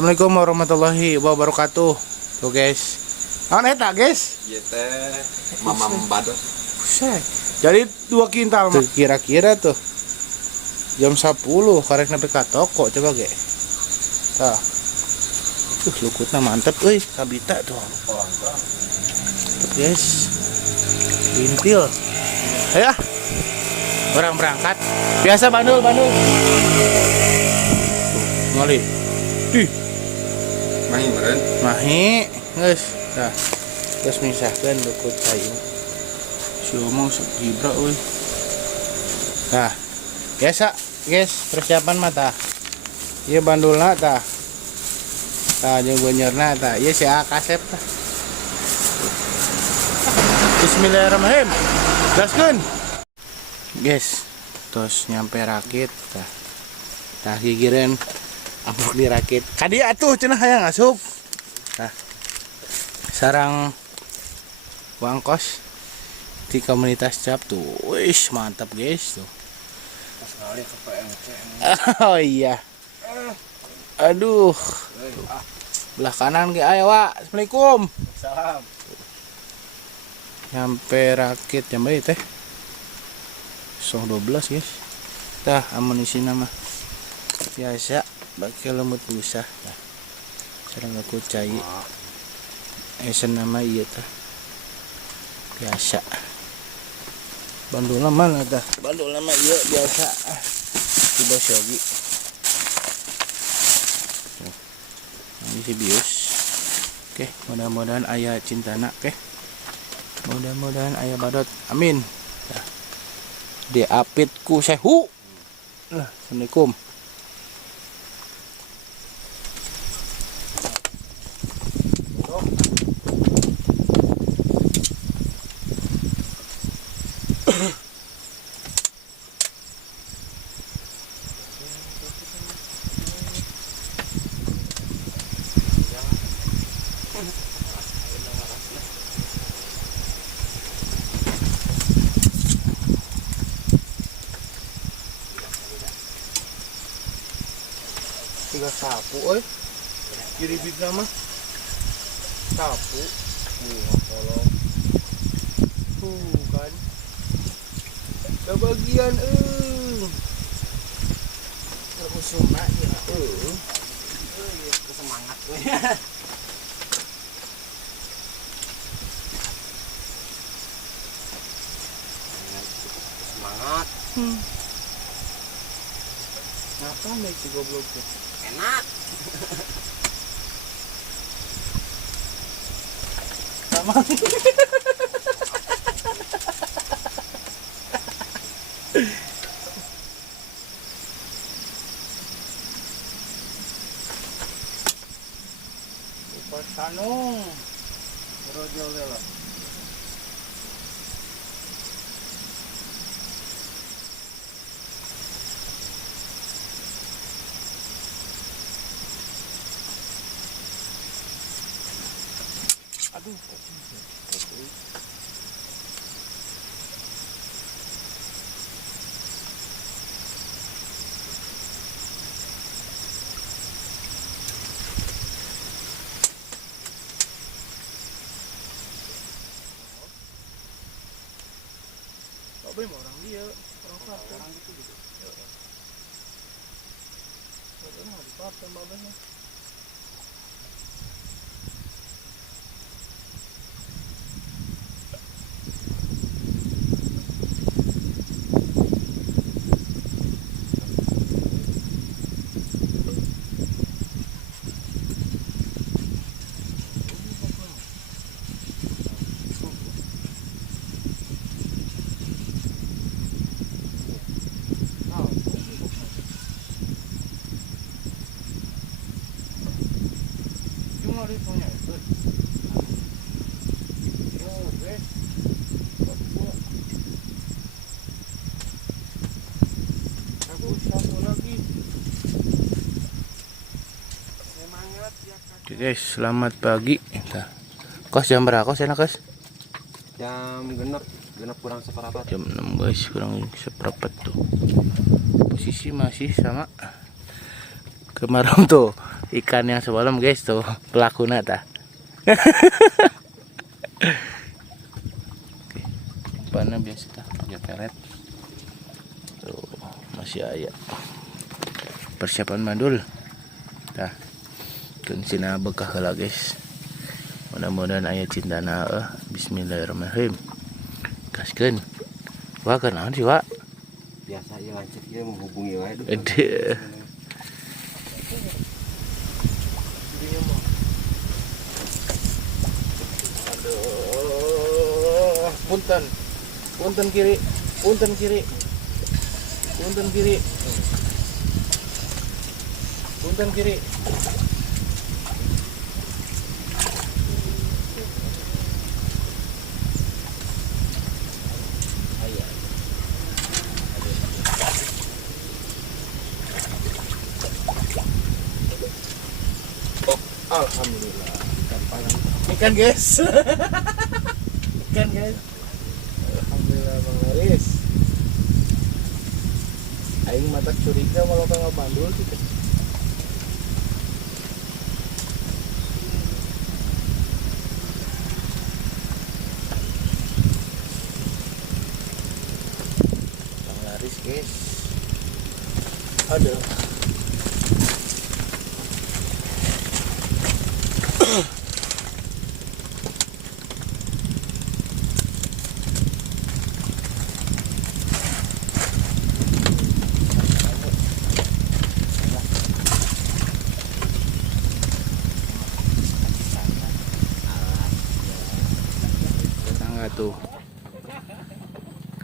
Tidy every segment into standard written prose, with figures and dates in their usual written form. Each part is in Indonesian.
Assalamualaikum warahmatullahi wabarakatuh. Tuh guys. Naon eta guys? Ieu teh mamam badut. Buset. Jadi 2 kintal mah. Kira-kira tuh jam 10 karek nepi ka toko coba ge. Tah. Lukutna mantep euy, kabita tuh. Tuh guys. Bintil. Ayo. Orang berangkat. Biasa bandul. Tuh, ngali. Mahi meureun. Mahi, geus. Tah. Terus misahkeun lukut kayu. Si omong gibra euy. Tah. Biasa, guys, persiapan mah tah. Ieu bandulna tah. Tah jeung beunyeurna tah. Ieu si Akasep tah. Bismillahirrahmanirrahim. Gaskeun. Guys, terus nyampe rakit tah. Tah gigireun amplok dirakit. Kadi atuh cenah hayang asup. Tah. Sarang wangkos di komunitas cap tuh. Wih, mantap guys tuh. Oh iya. Aduh. Belah kanan ge aya, Wak. Assalamualaikum. Salam. Nyampe rakit jam berapa teh? 12 guys. Tah amunisi nama biasa pakai lemut busa. Tah. Sareng aku cai. Esen nama ieu tah. Biasa. Bandulna mana tah? Bandulna mah ieu biasa. Di Bosogi. Ini si bius. Oke, mudah-mudahan aya cintana, oke. Mudah-mudahan aya badot. Amin. Nah, diapit ku sehu. Nah, Assalamualaikum. Tiga sapu, oi. Kiri bidna mah sapu. Tolong. Kan. Kebagian terusumna ya. Semangat we. Semangat. Ngapa nih si goblok tuh? Enak. Sama. Upas sanung. Rojol lah. Aduh, Babe mau orang dia, orang gitu. Babe mau dipakai babenya. Oke guys, selamat pagi. Kos jam berapa kos enak kos? Jam genep kurang seperempat. Jam 6 guys, kurang seperempat tuh. Posisi masih sama Kemarau tuh ikan yang semalam guys tuh pelaku nata. Pana biasa tah pakai karet. Tuh masih aya. Persiapan mandul. Tah. Keun sina bekah heula guys. Mudah-mudahan aya cintana bismillahirrahmanirrahim. Gaskeun. Wah kenaon sih, Wak? Biasa ieu lancip ieu menghubungi wae. Ede. Aduh, punten. Punten kiri. Punten kiri. Punten kiri. Punten kiri. Alhamdulillah ikan palang. Ikan guys. Ikan guys. Alhamdulillah Bang Laris. Aing mata curiga malah kang bandul gitu. Bang Laris guys. Aduh. Tetangga tuh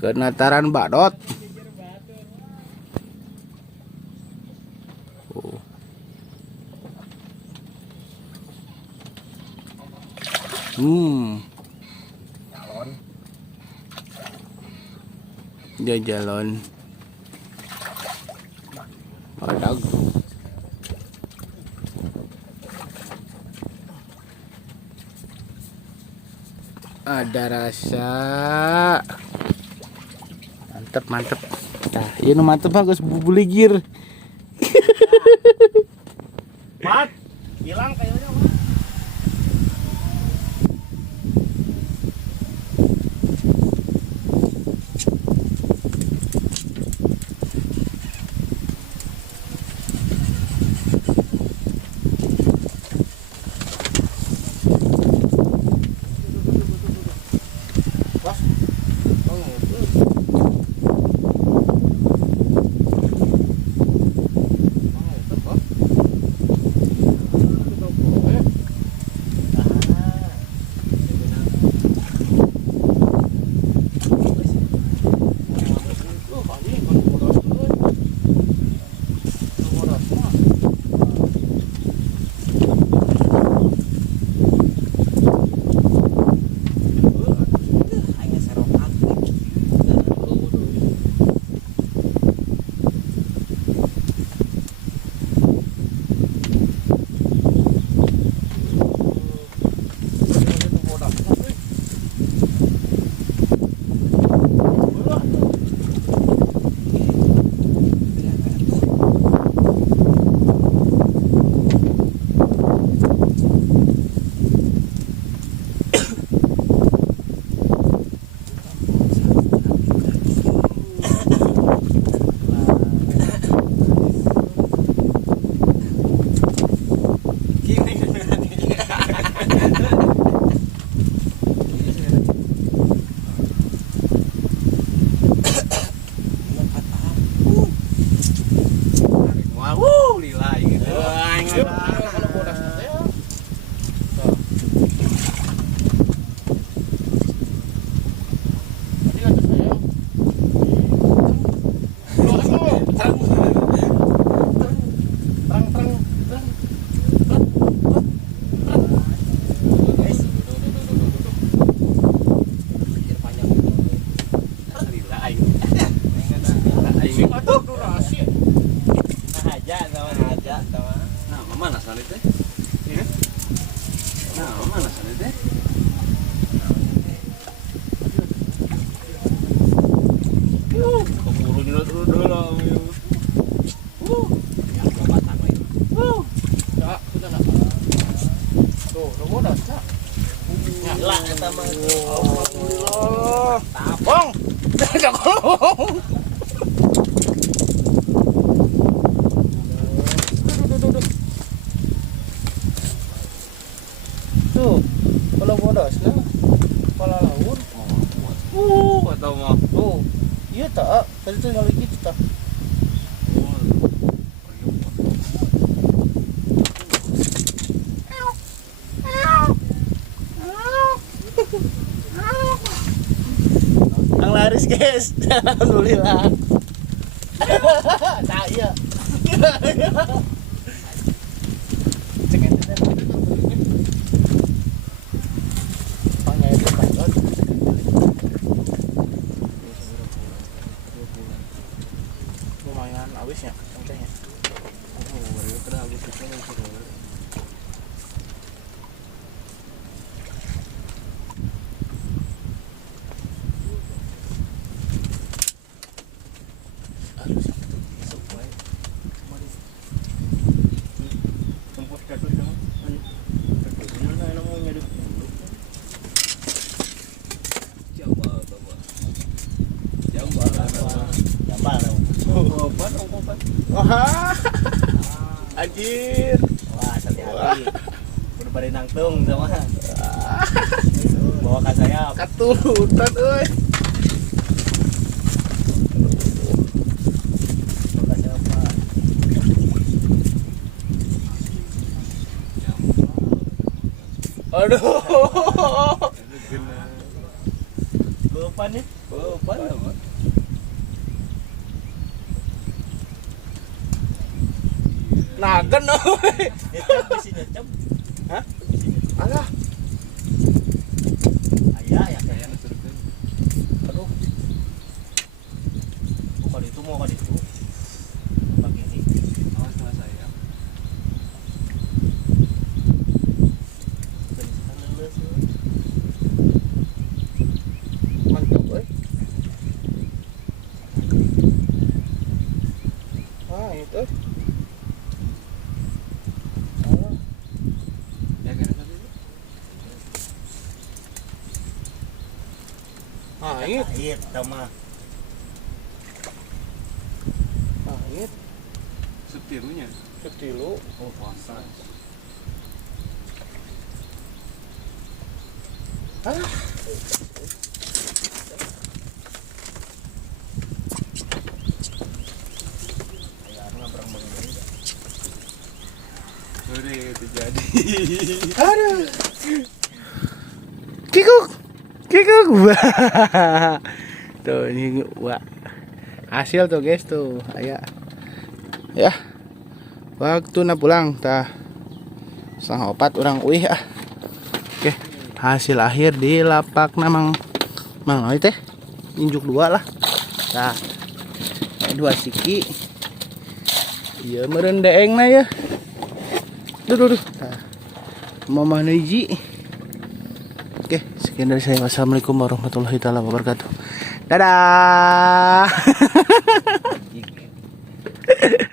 kenataran badot. Oh. Dia jalan. Badag. Ada rasa. Mantep mantep. Nah, ini mantep bagus bubuligir. Mat, hilang kayaknya, Mat. Alhamdulillah. Bang. Jangan. Tuh, kalau bodas lah. Kepala laut. Atau mah. Tuh. Iya tak, tadi tuh nyali gitu tak. Ang laris guys, alhamdulillah. Saya. Lumayan awis ya, cengkehnya. Wah, anjir. Wah, hati-hati. Udah pada nangtung sama. Bawa ke sayap. Katutan euy. Bawa ke sayap, Pak. Aduh. Bepan ya? Beban apa? Nagen euy. Nyecap di sini, nyecap. Hah? Alah. Ayah ya kayak. Aduh. Mau kali itu, mau kali itu. Pakai ini. Awas sama saya. Bensin leles. Mantap euy. Ah, itu. Ya kan tadi. Ah, itu. Air, sama. Ah, itu. Setirunya. Ketilu. Oh, puasa. Ah. Ayah, ngabrang banget. Sore itu jadi. Aduh. Kikuk. Kikuk. Wah. Tuh ini wah. Hasil tuh guys tuh. Aya. Ya. Waktu na pulang tah. 3:04 orang uih ah. Oke. Hasil akhir di lapak namang mang noi teh. Injuk 2 lah. Tah. 2 siki. Ieu meureun deengna ya. Duh. Tah. Mamah hiji. Oke, sekian dari saya. Wassalamualaikum warahmatullahi wabarakatuh. Dadah.